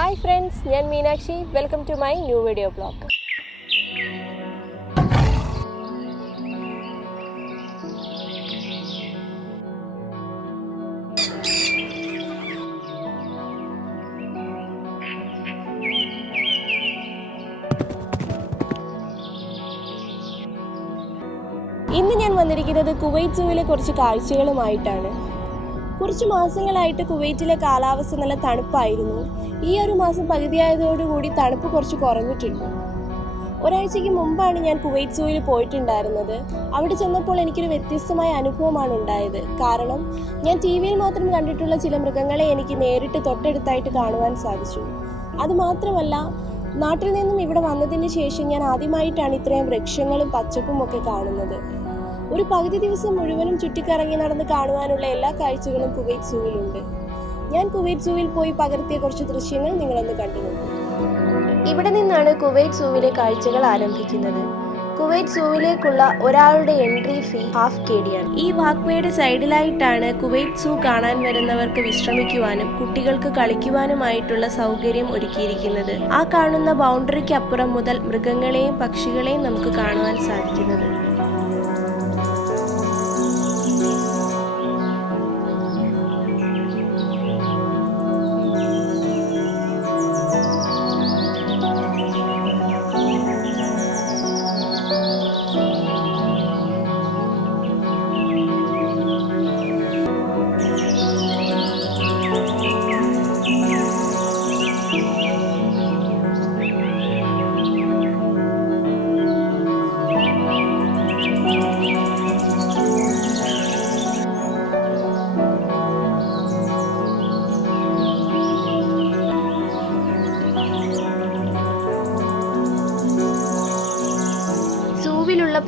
Hi friends, I am Meenakshi. Welcome to my new video blog. ഇന്ന് ഞാൻ വന്നിരിക്കുന്നത് Kuwait സൂവിലെ കുറച്ച് കാഴ്ചകളുമായിട്ടാണ്. കുറച്ച് മാസങ്ങളായിട്ട് കുവൈറ്റിലെ കാലാവസ്ഥ നല്ല തണുപ്പായിരുന്നു. ഈ ഒരു മാസം പകുതിയായതോടുകൂടി തണുപ്പ് കുറച്ച് കുറഞ്ഞിട്ടുണ്ട്. ഒരാഴ്ചയ്ക്ക് മുമ്പാണ് ഞാൻ കുവൈറ്റ് സൂവിൽ പോയിട്ടുണ്ടായിരുന്നത്. അവിടെ ചെന്നപ്പോൾ എനിക്കൊരു വ്യത്യസ്തമായ അനുഭവമാണ് ഉണ്ടായത്. കാരണം ഞാൻ TV-യിൽ മാത്രം കണ്ടിട്ടുള്ള ചില മൃഗങ്ങളെ എനിക്ക് നേരിട്ട് തൊട്ടടുത്തായിട്ട് കാണുവാൻ സാധിച്ചു. അതുമാത്രമല്ല, നാട്ടിൽ നിന്നും ഇവിടെ വന്നതിന് ശേഷം ഞാൻ ആദ്യമായിട്ടാണ് ഇത്രയും വൃക്ഷങ്ങളും പച്ചപ്പും ഒക്കെ കാണുന്നത്. ഒരു പകുതി ദിവസം മുഴുവനും ചുറ്റിക്കറങ്ങി നടന്ന് കാണുവാനുള്ള എല്ലാ കാഴ്ചകളും കുവൈറ്റ് സൂവിലുണ്ട്. ഞാൻ കുവൈറ്റ് സൂവിൽ പോയി പകർത്തിയ കുറച്ച് ദൃശ്യങ്ങൾ നിങ്ങളൊന്ന് കണ്ടു നോക്കൂ. ഇവിടെ നിന്നാണ് കുവൈറ്റ് സൂവിലെ കാഴ്ചകൾ ആരംഭിക്കുന്നത്. കുവൈറ്റ് സൂവിലേക്കുള്ള ഒരാളുടെ എൻട്രി ഫീ ½ KD ആണ്. ഈ വാക്ക്വേയുടെ സൈഡിലായിട്ടാണ് കുവൈറ്റ് സൂ കാണാൻ വരുന്നവർക്ക് വിശ്രമിക്കുവാനും കുട്ടികൾക്ക് കളിക്കുവാനുമായിട്ടുള്ള സൗകര്യം ഒരുക്കിയിരിക്കുന്നത്. ആ കാണുന്ന ബൗണ്ടറിക്ക് അപ്പുറം മുതൽ മൃഗങ്ങളെയും പക്ഷികളെയും നമുക്ക് കാണുവാൻ സാധിക്കുന്നത്.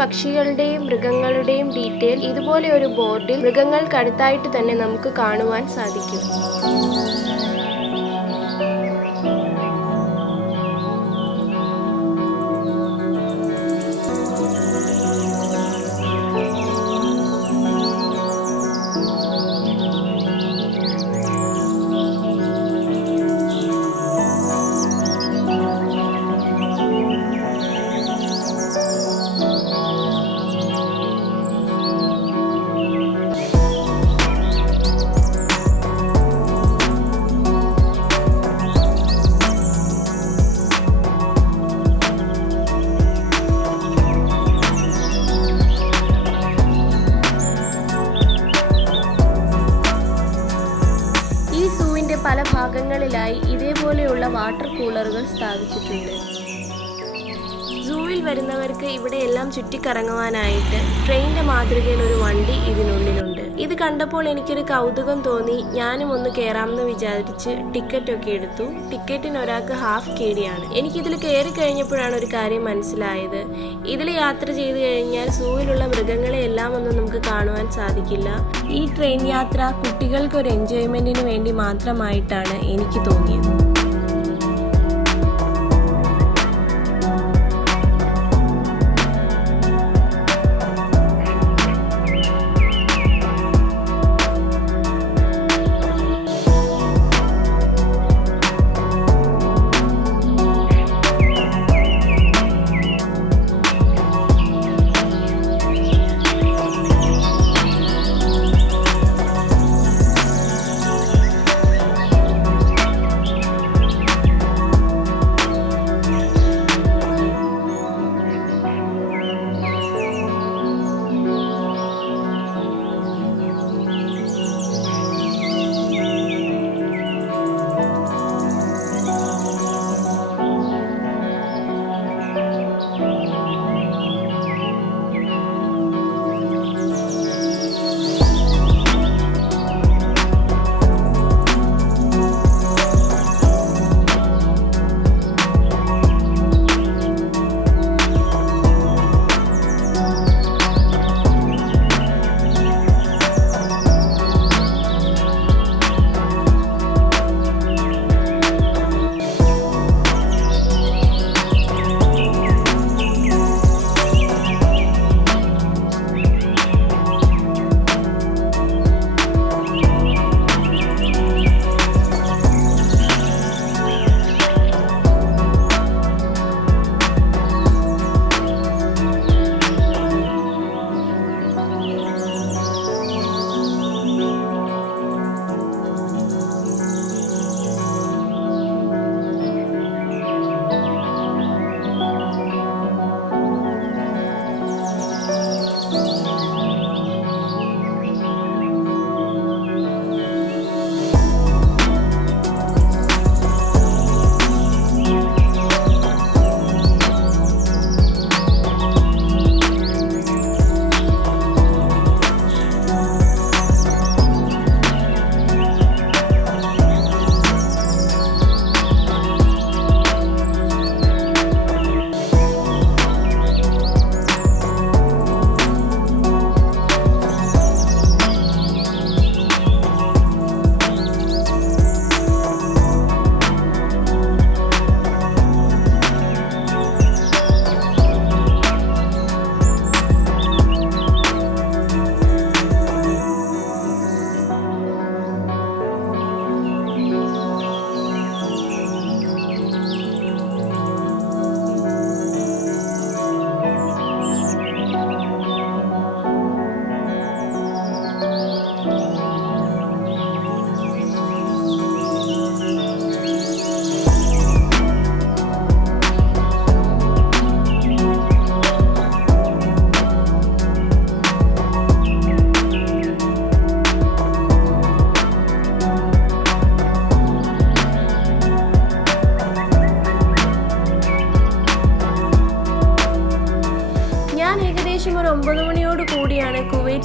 പക്ഷികളുടെയും മൃഗങ്ങളുടെയും ഡീറ്റെയിൽ ഇതുപോലെ ഒരു ബോർഡിൽ മൃഗങ്ങൾക്കടുത്തായിട്ട് തന്നെ നമുക്ക് കാണുവാൻ സാധിക്കും. പല ഭാഗങ്ങളിലായി ഇതേപോലെയുള്ള വാട്ടർ കൂളറുകൾ സ്ഥാപിച്ചിട്ടുണ്ട്. സൂവിൽ വരുന്നവർക്ക് ഇവിടെ എല്ലാം ചുറ്റിക്കറങ്ങുവാനായിട്ട് ട്രെയിനിന്റെ മാതൃകയിൽ ഒരു വണ്ടി ഇതിനുള്ളിലുണ്ട്. ഇത് കണ്ടപ്പോൾ എനിക്കൊരു കൗതുകം തോന്നി. ഞാനും ഒന്ന് കയറാമെന്ന് വിചാരിച്ച് ടിക്കറ്റൊക്കെ എടുത്തു. ടിക്കറ്റിന് ഒരാൾക്ക് ½ KD ആണ്. എനിക്കിതിൽ കയറി കഴിഞ്ഞപ്പോഴാണ് ഒരു കാര്യം മനസ്സിലായത്. ഇതിൽ യാത്ര ചെയ്തു കഴിഞ്ഞാൽ സൂവിലുള്ള മൃഗങ്ങളെ എല്ലാം ഒന്നും നമുക്ക് കാണുവാൻ സാധിക്കില്ല. ഈ ട്രെയിൻ യാത്ര കുട്ടികൾക്ക് ഒരു എൻജോയ്മെന്റിന് വേണ്ടി മാത്രമായിട്ടാണ് എനിക്ക് തോന്നിയത്.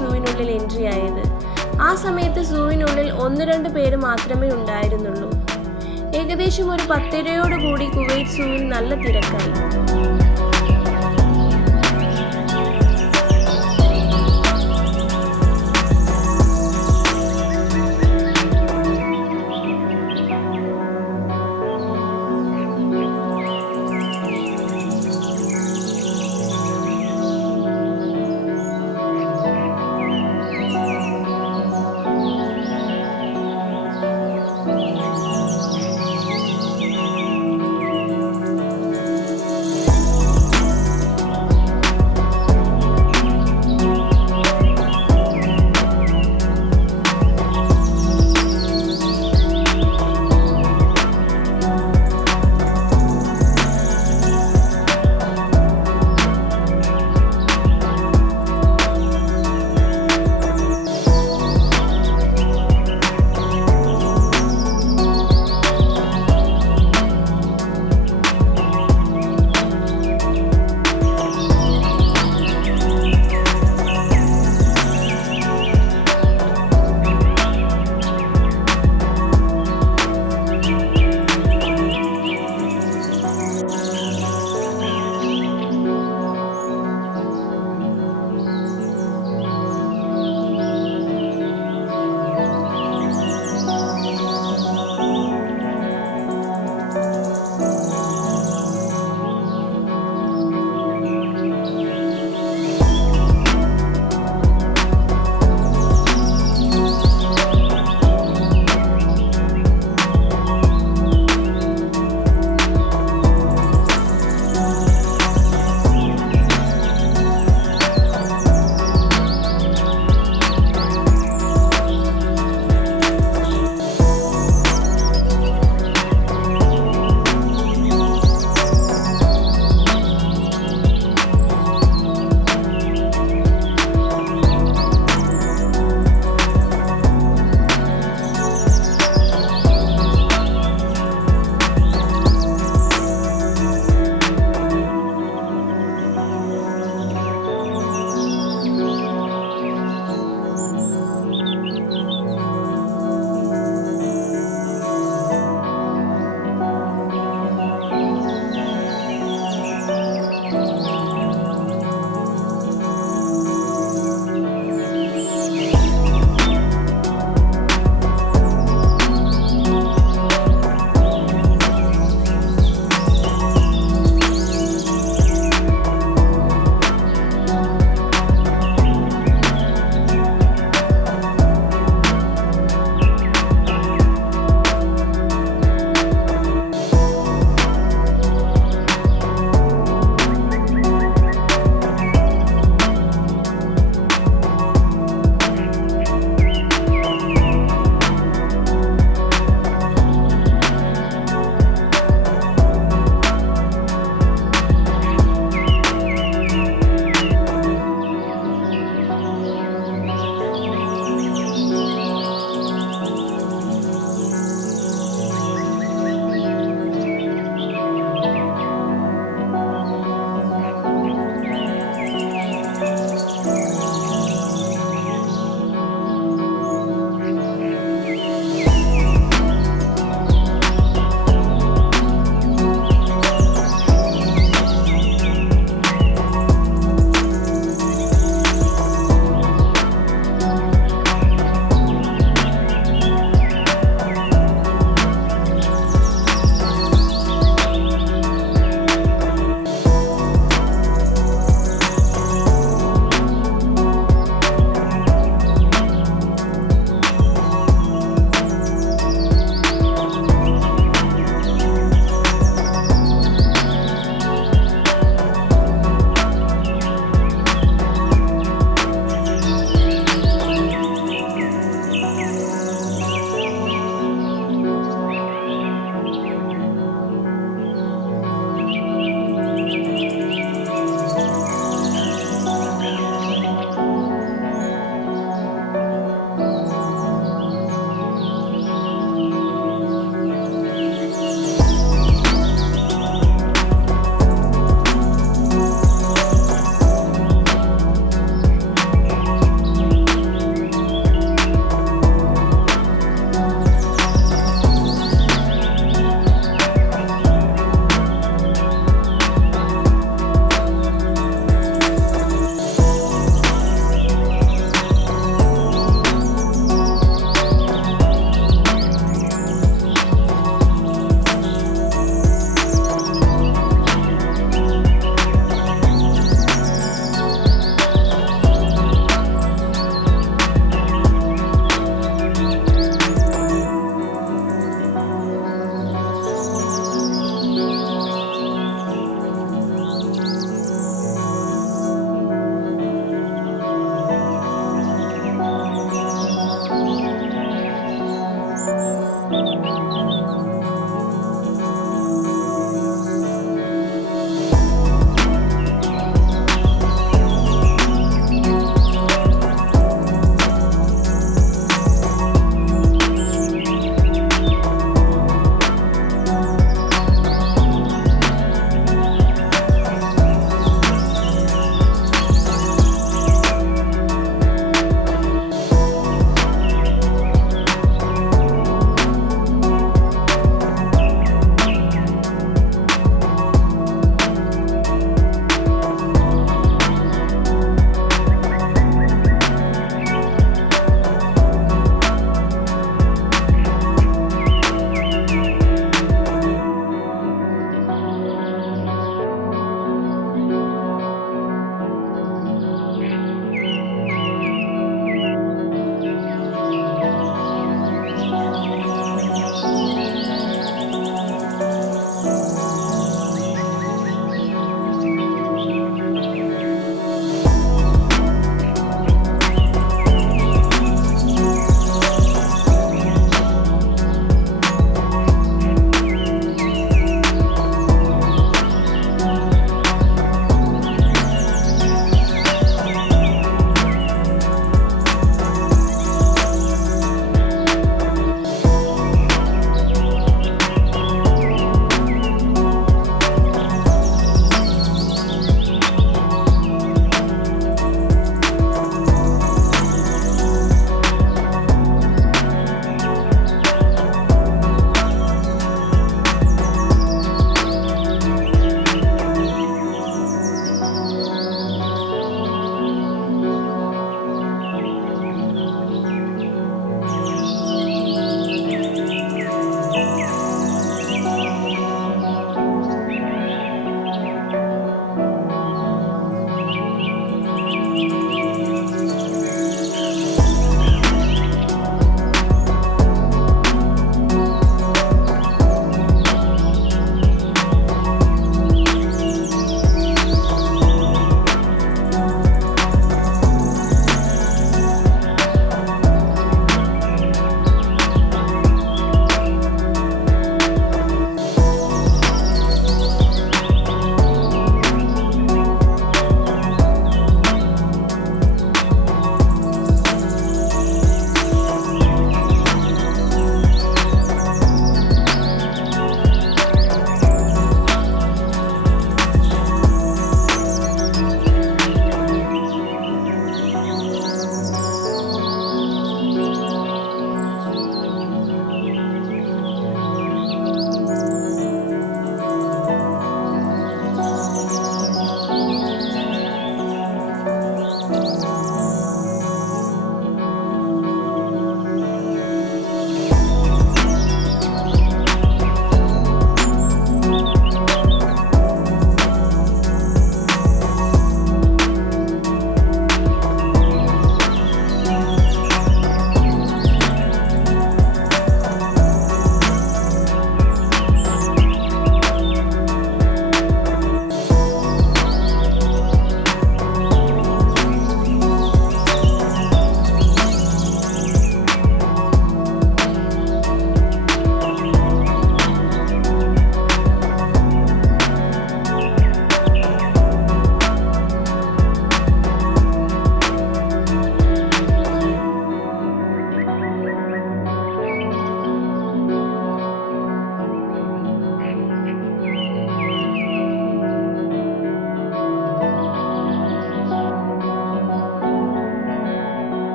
സൂവിനുള്ളിൽ എൻട്രി ആയത്. ആ സമയത്ത് സൂവിനുള്ളിൽ 1-2 പേര് മാത്രമേ ഉണ്ടായിരുന്നുള്ളൂ. ഏകദേശം ഒരു 10:30 കുവൈറ്റ് സൂവിൽ നല്ല തിരക്കായി.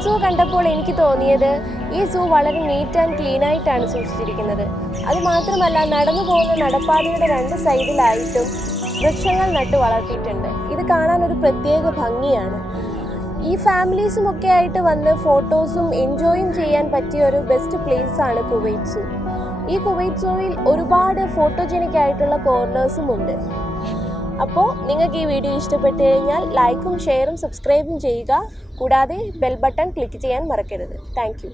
കുവൈറ്റ് സൂ കണ്ടപ്പോൾ എനിക്ക് തോന്നിയത് ഈ സൂ വളരെ നീറ്റ് ആൻഡ് ക്ലീൻ ആയിട്ടാണ് സൂക്ഷിച്ചിരിക്കുന്നത്. അതുമാത്രമല്ല, നടന്നു പോകുന്ന നടപ്പാതയുടെ 2 സൈഡിലായിട്ടും വൃക്ഷങ്ങൾ നട്ടു വളർത്തിയിട്ടുണ്ട്. ഇത് കാണാൻ ഒരു പ്രത്യേക ഭംഗിയാണ്. ഈ ഫാമിലീസും ഒക്കെ ആയിട്ട് വന്ന് ഫോട്ടോസും എൻജോയും ചെയ്യാൻ പറ്റിയ ഒരു ബെസ്റ്റ് പ്ലേസ് ആണ് കുവൈറ്റ് സൂ. ഈ കുവൈറ്റ് സൂവിൽ ഒരുപാട് ഫോട്ടോജനിക് ആയിട്ടുള്ള കോർണേഴ്സും ഉണ്ട്. അപ്പോൾ നിങ്ങൾക്ക് ഈ വീഡിയോ ഇഷ്ടപ്പെട്ട് കഴിഞ്ഞാൽ ലൈക്കും ഷെയറും സബ്സ്ക്രൈബും ചെയ്യുക. കൂടാതെ ബെൽ ബട്ടൺ ക്ലിക്ക് ചെയ്യാൻ മറക്കരുത്. താങ്ക്